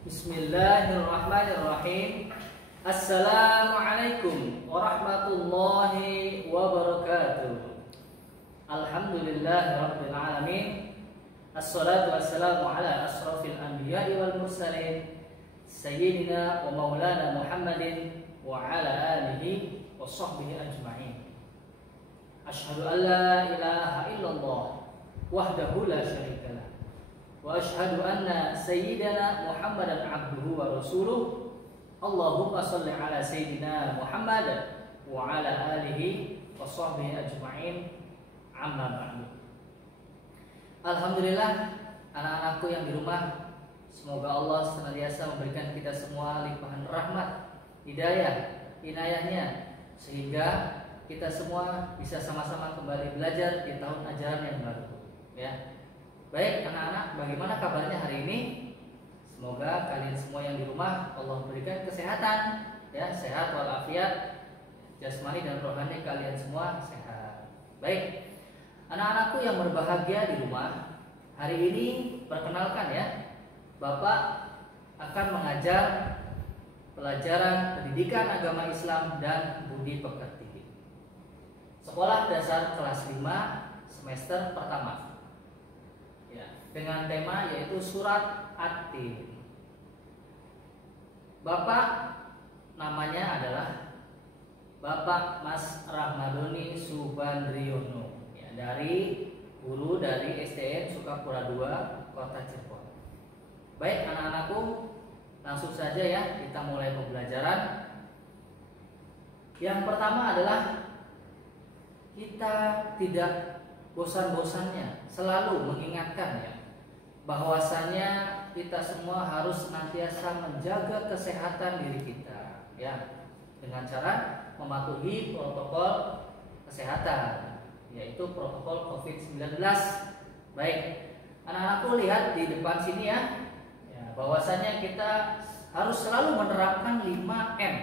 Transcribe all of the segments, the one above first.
Bismillahirrahmanirrahim. Assalamualaikum warahmatullahi wabarakatuh. Alhamdulillahirabbil alamin. Assalatu wassalamu ala asrafil anbiya'i wal mursalin sayyidina wa maulana Muhammadin wa ala alihi wa sahbihi ajma'in. Asyhadu an la ilaha illallah wahdahu la syarika lah. Wa asyhadu anna sayyidana Muhammadan abduhu wa rasuluh. Allahumma shalli ala sayyidina Muhammad wa ala alihi wa sahbihi ajma'in. Amma ba'du. Alhamdulillah, anak-anakku yang di rumah, semoga Allah senantiasa memberikan kita semua limpahan rahmat, hidayah, inayahnya, sehingga kita semua bisa sama-sama kembali belajar di tahun ajaran yang baru. Ya. Baik anak-anak, bagaimana kabarnya hari ini? Semoga kalian semua yang di rumah Allah berikan kesehatan, ya, sehat walafiat, jasmani dan rohani kalian semua sehat. Baik, anak-anakku yang berbahagia di rumah, hari ini perkenalkan ya, Bapak akan mengajar pelajaran pendidikan agama Islam dan budi pekerti. Sekolah dasar kelas 5 semester pertama. Ya, dengan tema yaitu surat At-Tin. Bapak namanya adalah Bapak Mas Rahmadoni Subandriono, ya, dari guru dari SDN Sukapura 2 Kota Cirebon. Baik anak-anakku, langsung saja ya kita mulai pembelajaran. Yang pertama adalah kita tidak bosan-bosannya selalu mengingatkan ya, bahwasannya kita semua harus senantiasa menjaga kesehatan diri kita ya, dengan cara mematuhi protokol kesehatan, yaitu protokol COVID-19. Baik, anak-anakku lihat di depan sini ya, bahwasannya kita harus selalu menerapkan 5M.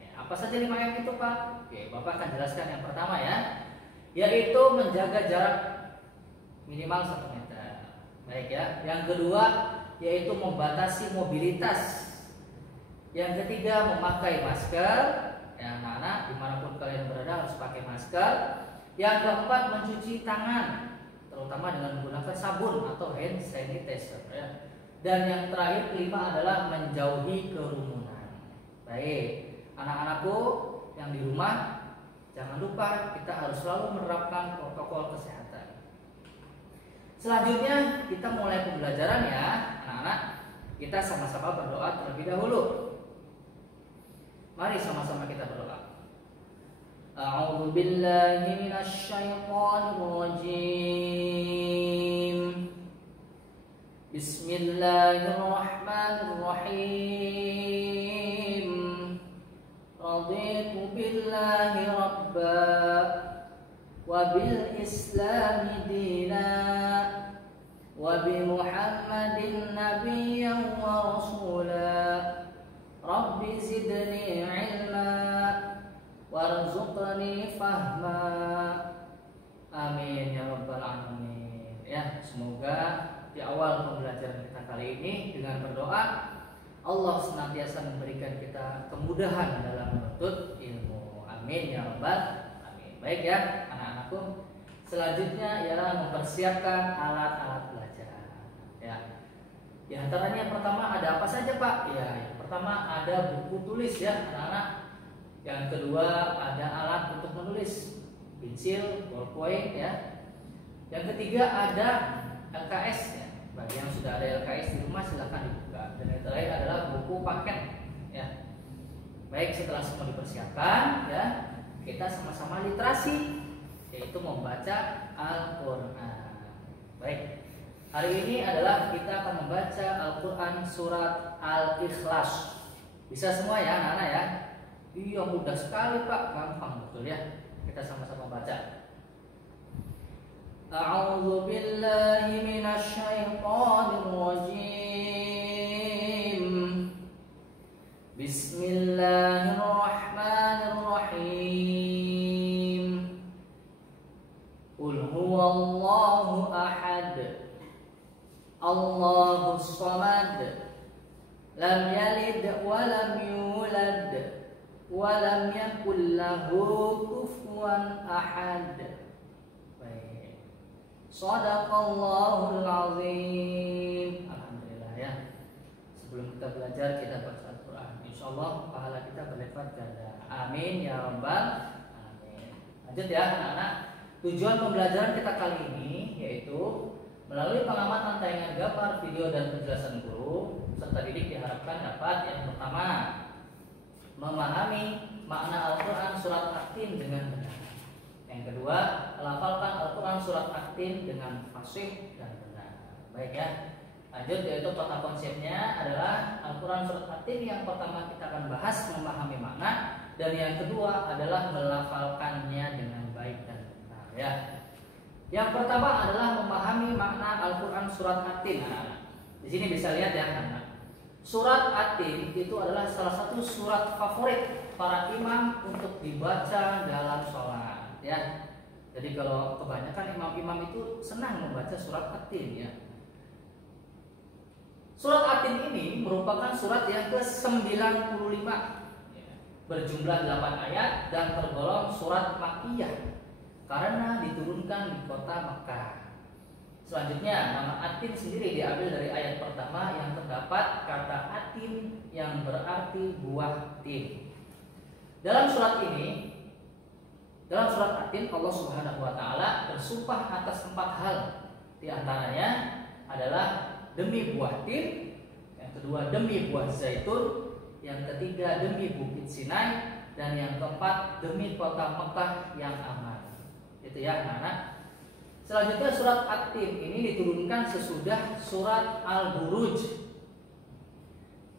Ya, apa saja 5M itu Pak? Oke, Bapak akan jelaskan. Yang pertama ya, yaitu menjaga jarak minimal 1 meter. Baik ya. Yang kedua yaitu membatasi mobilitas. Yang ketiga memakai masker. Ya anak-anak, dimanapun kalian berada harus pakai masker. Yang keempat mencuci tangan, terutama dengan menggunakan sabun atau hand sanitizer ya. Dan yang terakhir kelima adalah menjauhi kerumunan. Baik, anak-anakku yang di rumah, jangan lupa kita harus selalu menerapkan protokol kesehatan. Selanjutnya kita mulai pembelajaran ya, anak-anak. Kita sama-sama berdoa terlebih dahulu. Mari sama-sama kita berdoa. A'udzu billahi minasy syaithanir rajim. Bismillahirrahmanirrahim. Raditu billahi rabba wa bil islami dina wa bi Muhammadin nabiyyan wa rasula. Rabbi zidni ilma warzuqni fahma. Amin ya rabbal alamin. Ya, semoga di awal pembelajaran kita kali ini dengan berdoa Allah senantiasa memberikan kita kemudahan dalam menuntut ilmu. Amin ya rabbal alamin. Baik ya anak-anakku, selanjutnya ialah mempersiapkan alat-alat belajar ya. Di antaranya yang pertama ada apa saja Pak? Ya, yang pertama ada buku tulis ya anak-anak. Yang kedua ada alat untuk menulis, pensil, ballpoint ya. Yang ketiga ada LKS ya. Bagi yang sudah ada LKS di rumah silahkan dibuka. Dan yang terakhir adalah buku paket ya. Baik, setelah semua dipersiapkan ya, kita sama-sama literasi, yaitu membaca Al-Quran. Baik, hari ini adalah kita akan membaca Al-Quran surat Al-Ikhlas. Bisa semua ya anak-anak ya? Iya, mudah sekali Pak, gampang betul ya. Kita sama-sama baca. A'udzu billahi minasy syaithanir rajim. Bismillahirrahmanirrahim. Qul huwallahu ahad. Allahus samad. lam yalid wa lam yulad wa lam yakul lahu kufuwan ahad. Baik. Shadaqallahul azim. Alhamdulillah ya. Sebelum kita belajar kita baca Al-Qur'an. Insyaallah pahala kita berlipat ganda. Amin ya rabbal alamin. Lanjut ya anak-anak. Tujuan pembelajaran kita kali ini yaitu melalui pengamatan tayangan gambar, video dan penjelasan guru, peserta didik diharapkan dapat yang pertama memahami makna Al-Quran surat At-Tin dengan benar. Yang kedua, melafalkan Al-Quran surat At-Tin dengan fasih dan benar. Baik ya. Lanjut, yaitu kata konsepnya adalah Al-Quran surat At-Tin yang pertama kita akan bahas memahami makna, dan yang kedua adalah melafalkannya dengan baik dan benar ya. Yang pertama adalah memahami makna Al-Quran surat At-Tin. Di sini bisa lihat ya anak. Surat At-Tin itu adalah salah satu surat favorit para imam untuk dibaca dalam sholat ya. Jadi kalau kebanyakan imam-imam itu senang membaca surat At-Tin ya. Surat At-Tin ini merupakan surat yang ke-95 berjumlah 8 ayat dan tergolong surat Makkiyah karena diturunkan di kota Mekah. Selanjutnya, nama At-Tin sendiri diambil dari ayat pertama yang terdapat kata Atin yang berarti buah tin. Dalam surat At-Tin Allah Subhanahu wa taala bersumpah atas 4 hal. Di antaranya adalah demi buah tin, yang kedua demi buah zaitun, yang ketiga demi bukit Sinai, dan yang keempat demi kota Mekah yang aman. Itu ya anak-anak. Selanjutnya surat At-Tin ini diturunkan sesudah surat Al-Buruj.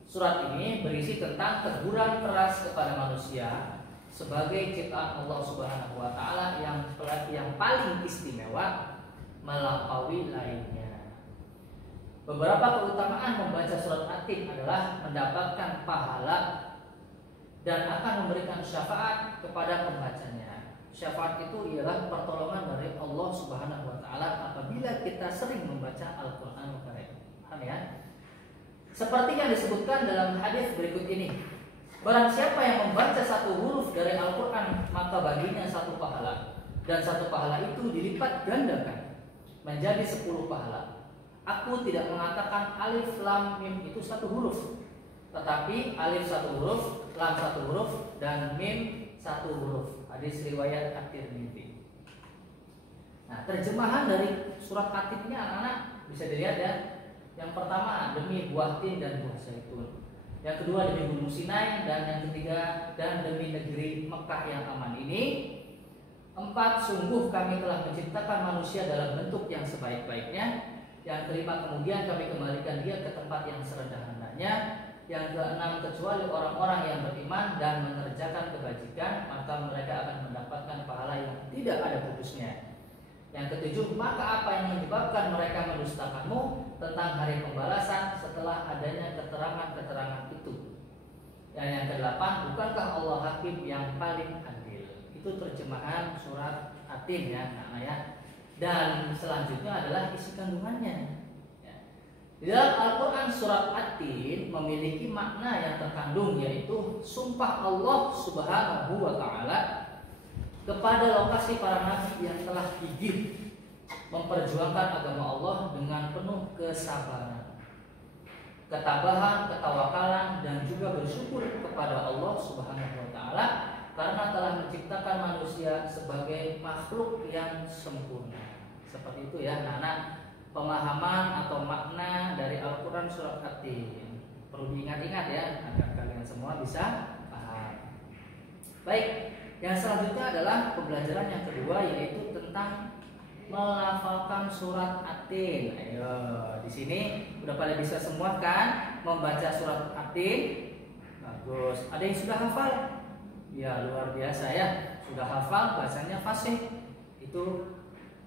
Surat ini berisi tentang teguran keras kepada manusia sebagai ciptaan Allah Subhanahu wa taala yang paling istimewa melampaui lainnya. Beberapa keutamaan membaca surat At-Tin adalah mendapatkan pahala dan akan memberikan syafaat kepada pembacanya. Syafaat itu ialah pertolongan dari Allah Subhanahu wa taala apabila kita sering membaca Al-Qur'anul Karim. Paham ya? Seperti yang disebutkan dalam hadis berikut ini. Barang siapa yang membaca satu huruf dari Al-Qur'an, maka baginya 1 pahala, dan 1 pahala itu dilipat gandakan menjadi 10 pahala. Aku tidak mengatakan alif lam mim itu 1 huruf, tetapi alif 1 huruf, lam 1 huruf, dan mim 1 huruf. Hadis riwayat At-Tirmidzi. Nah, terjemahan dari surat At-Tin ini anak-anak bisa dilihat ya. Yang pertama demi buah tin dan buah zaitun. Yang kedua demi gunung Sinai, dan yang ketiga dan demi negeri Mekah yang aman ini. 4, sungguh kami telah menciptakan manusia dalam bentuk yang sebaik-baiknya. Yang kelima, kemudian kami kembalikan dia ke tempat yang serendah-rendahnya. Yang keenam, kecuali orang-orang yang beriman dan mengerjakan kebajikan, maka mereka akan mendapatkan pahala yang tidak ada putusnya. Yang ketujuh, maka apa yang menyebabkan mereka mendustakanmu tentang hari pembalasan setelah adanya keterangan-keterangan itu? Dan yang kedelapan, bukankah Allah Hakim yang paling adil? Itu terjemahan surat At-Tin ya, Dan selanjutnya adalah isi kandungannya. Di dalam Al-Quran surat At-Tin memiliki makna yang terkandung, yaitu sumpah Allah Subhanahu wa ta'ala kepada lokasi para nabi yang telah gigih memperjuangkan agama Allah dengan penuh kesabaran, ketabahan, ketawakalan, dan juga bersyukur kepada Allah Subhanahu wa ta'ala karena telah menciptakan manusia sebagai makhluk yang sempurna. Seperti itu ya anak-anak. Pemahaman atau makna dari Al-Quran surat At-Tin perlu diingat-ingat ya agar kalian semua bisa paham. Baik, yang selanjutnya adalah pembelajaran yang kedua, yaitu tentang melafalkan surat At-Tin. Ayo, di sini udah pada bisa semua kan membaca surat At-Tin? Bagus. Ada yang sudah hafal? Ya, luar biasa ya. Sudah hafal, bahasanya fasih. Itu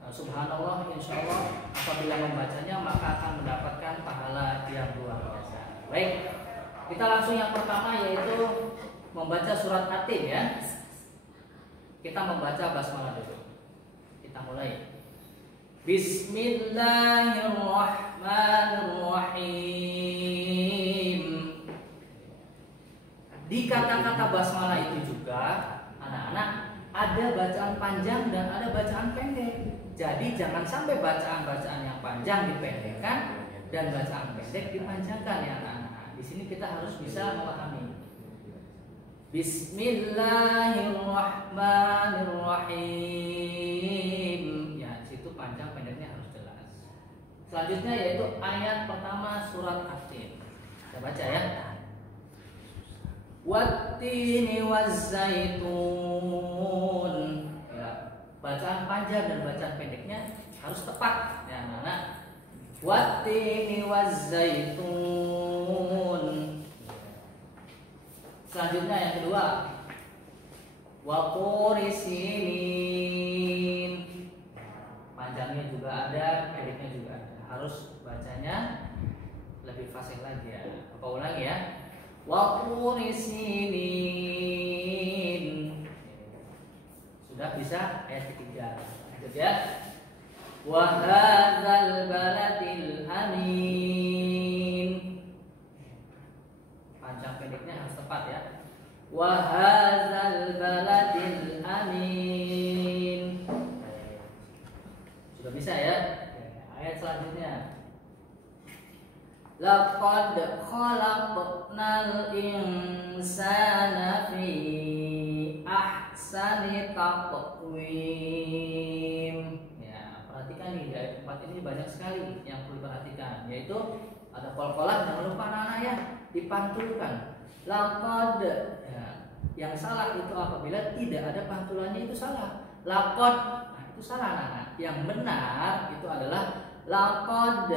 subhanallah, insya Allah apabila membacanya maka akan mendapatkan pahala yang luar biasa. Baik, kita langsung yang pertama, yaitu membaca surat At-Tin ya. Kita membaca basmalah dulu. Kita mulai. Bismillahirrahmanirrahim. kata basmalah itu juga anak-anak ada bacaan panjang dan ada bacaan pendek. Jadi jangan sampai bacaan-bacaan yang panjang dipendekkan dan bacaan pendek dipanjangkan ya anak-anak. Di sini kita harus bisa memahami. Bismillahirrahmanirrahim. Ya, situ panjang pendeknya harus jelas. Selanjutnya yaitu ayat pertama surat At-Tin. Kita baca ya. Wattini wazzaitun. Ya, bacaan panjang dan bacaan pendeknya harus tepat ya anak-anak. Wattini wazzaitun. Selanjutnya yang kedua, wa turi sinin. Panjangnya juga ada, pendeknya juga ada. Harus bacanya lebih fasih lagi ya. Apa ulangi ya? Wa turi sinin. Sudah bisa ayat ketiga. Lanjut ya. Wa hadzal baladil amin. Panjang pendeknya harus tepat ya. Wa hadzal baladil amin. Sudah bisa ya? Ayat selanjutnya. Laqad khalaqnal insana fi ahsani taqwim. Ya, perhatikan nih di ayat 4 ini banyak sekali yang perlu diperhatikan, yaitu ada qalqalah, jangan lupa anak-anak ya, dipantulkan. Laqad ya, yang salah itu apabila tidak ada pantulannya itu salah. Laqad, nah, itu salah anak-anak. Yang benar itu adalah laqad.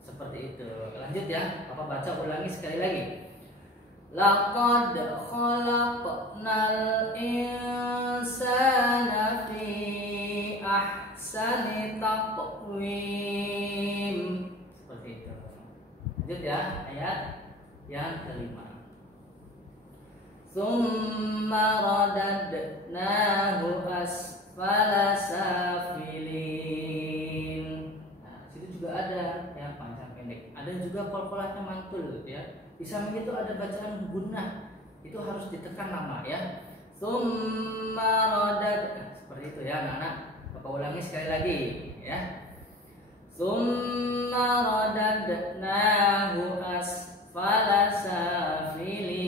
Seperti itu. Lanjut ya. Bapak baca ulangi sekali lagi. Laqad khalaqnal insana fi ahsani taqwim. Seperti itu. Lanjut ya, ayat yang kelima. Tsumma radadnahu asfala safilin. Nah, situ juga ada yang panjang pendek. Ada juga qalqalahnya mantul ya. Di samping itu ada bacaan gunnah. Itu harus ditekan lama ya. Tsumma radad. Seperti itu ya anak-anak. Bapak ulangi sekali lagi ya. Tsumma radadnahu asfala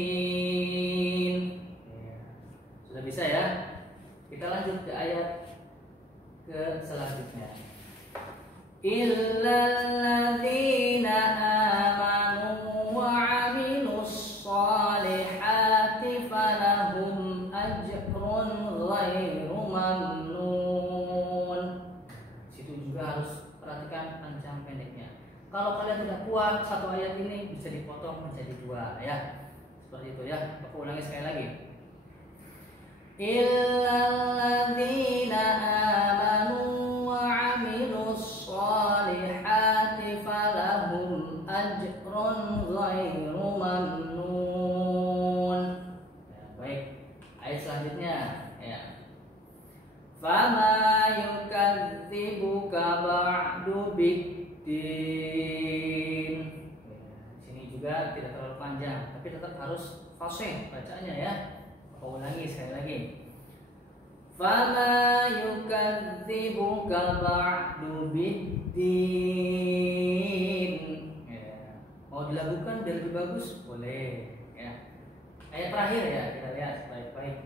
safilin. Sudah bisa ya? Kita lanjut ke ayat ke selanjutnya. Illalladzina amanu wa 'amilus shalihati falahum ajrun ghairu mamnun. Situ juga harus perhatikan panjang pendeknya. Kalau kalian tidak kuat satu ayat ini bisa dipotong menjadi dua ya. Seperti itu ya. Aku ulangi sekali lagi. Illalladzina amanu wa 'amilus shalihati falahum ajrun ghairu mamnun. Ya, baik. Ayat selanjutnya ya. Fama yukadzibuka ba'du biddin. Sini juga tidak terlalu panjang, tapi tetap harus fasih bacaannya ya. Aku ulangi sekali lagi. Fama yukadzibuka ba'du biddin. Ya. Mau dilakukan biar lebih bagus boleh ya. Ayat terakhir ya, kita lihat baik-baik.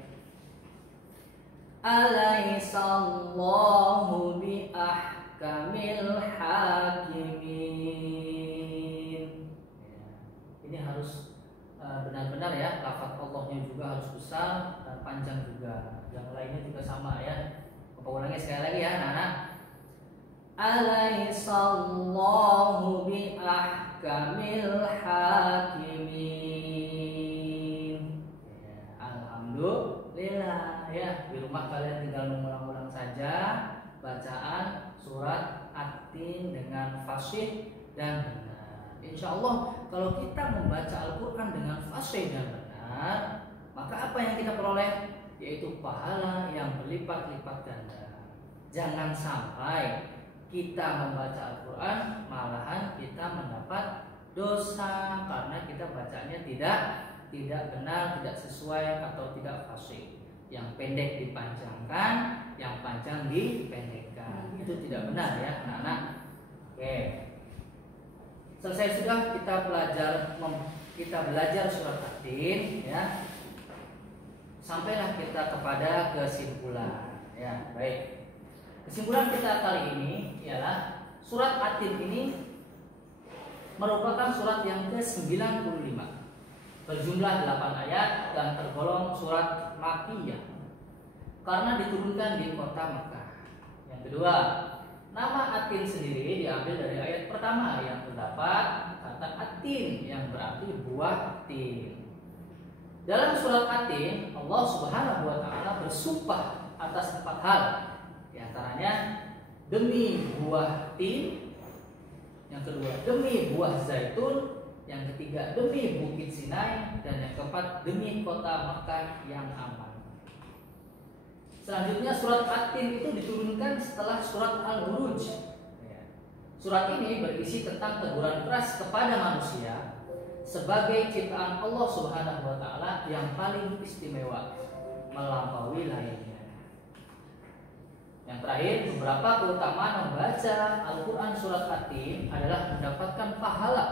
Alaihissallahu bi ahkamil hakimin. Ya. Ini harus benar-benar ya, lafaz Allahnya juga harus besar dan panjang juga. Yang lainnya juga sama ya. Bapak ulangi sekali lagi ya anak-anak. Alaihissallahu bi ahkamil hakimin. Ya, alhamdulillah ya. Di rumah kalian tinggal mengulang-ulang saja bacaan surat At-Tin dengan fasih dan benar. Insya Allah kalau kita membaca Al-Quran dengan fasih dan benar, maka apa yang kita peroleh? Yaitu pahala yang berlipat-lipat ganda. Jangan sampai kita membaca Al-Quran malahan kita mendapat dosa karena kita bacanya tidak tidak benar, tidak sesuai atau tidak fasih. Yang pendek dipanjangkan, yang panjang dipendekkan. Itu tidak benar ya anak-anak. Oke. Selesai sudah kita belajar surat At-Tin ya. Sampailah kita kepada kesimpulan ya. Baik. Kesimpulan kita kali ini ialah surat At-Tin ini merupakan surat yang ke-95, berjumlah 8 ayat dan tergolong surat Makkiyah karena diturunkan di kota Makkah. Yang kedua, nama At-Tin sendiri diambil dari ayat pertama yang terdapat kata At-Tin yang berarti buah tin. Dalam surat At-Tin, Allah Subhanahu wa taala bersumpah atas 4 hal. Di antaranya demi buah tin, yang kedua demi buah zaitun, yang ketiga demi bukit Sinai, dan yang keempat demi kota Makkah yang aman. Selanjutnya surat At-Tin itu diturunkan setelah surat Al-Buruj. Surat ini berisi tentang teguran keras kepada manusia sebagai ciptaan Allah Subhanahu wa taala yang paling istimewa melampaui lainnya. Yang terakhir, beberapa keutamaan membaca Al-Qur'an surat At-Tin adalah mendapatkan pahala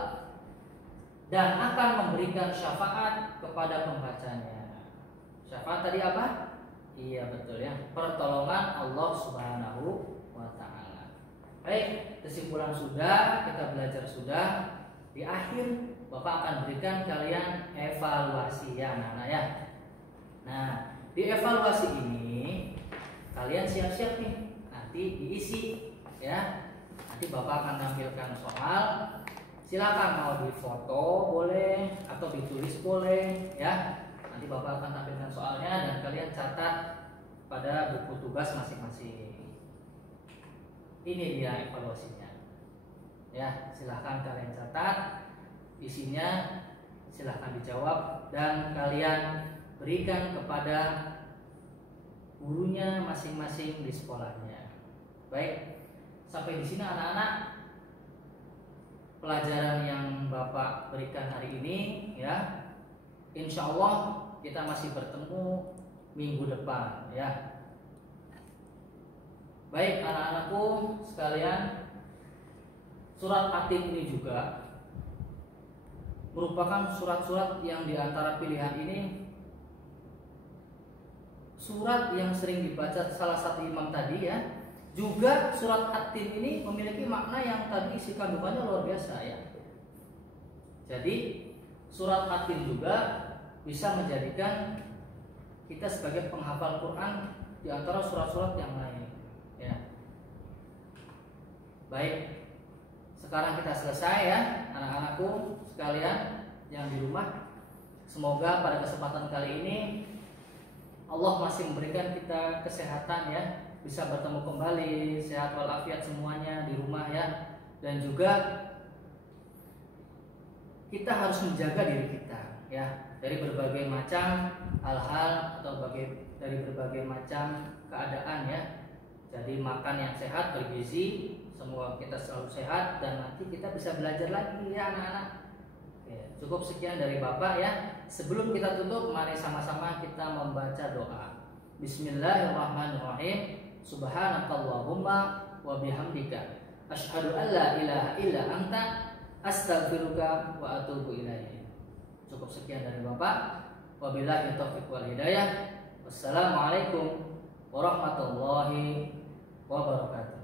dan akan memberikan syafaat kepada pembacanya. Syafaat tadi apa? Iya betul ya, pertolongan Allah Subhanahu wa taala. Baik, kesimpulan sudah, kita belajar sudah. Di akhir Bapak akan berikan kalian evaluasi ya anak-anak ya. Nah, di evaluasi ini kalian siap-siap nih, nanti diisi ya. Nanti Bapak akan tampilkan soal. Silakan mau difoto boleh atau ditulis boleh ya. Nanti Bapak akan tampilkan soalnya dan kalian catat pada buku tugas masing-masing. Ini dia evaluasinya. Ya, silahkan kalian catat isinya, silahkan dijawab dan kalian berikan kepada gurunya masing-masing di sekolahnya. Baik, sampai di sini anak-anak pelajaran yang Bapak berikan hari ini ya. Insya Allah kita masih bertemu minggu depan ya. Baik anak-anakku sekalian, surat At-Tin ini juga merupakan surat-surat yang diantara pilihan ini surat yang sering dibaca salah satu imam tadi ya. Juga surat At-Tin ini memiliki makna yang tadi isi kandungannya luar biasa ya. Jadi surat At-Tin juga bisa menjadikan kita sebagai penghafal Quran di antara surat-surat yang lain ya. Baik, sekarang kita selesai ya anak-anakku sekalian yang di rumah. Semoga pada kesempatan kali ini Allah masih memberikan kita kesehatan ya, bisa bertemu kembali sehat walafiat semuanya di rumah ya. Dan juga kita harus menjaga diri kita ya dari berbagai macam hal-hal atau dari berbagai macam keadaan ya. Jadi makan yang sehat, bergizi, semoga kita selalu sehat dan nanti kita bisa belajar lagi ya anak-anak. Cukup sekian dari Bapak ya. Sebelum kita tutup, mari sama-sama kita membaca doa. Bismillahirrahmanirrahim. Subhanakallahumma wa bihamdika asyhadu an la ilaha illa anta astaghfiruka wa atubu ilaik. Cukup sekian dari Bapak. Wabillahi taufiq wal hidayah. Wassalamualaikum warahmatullahi wabarakatuh.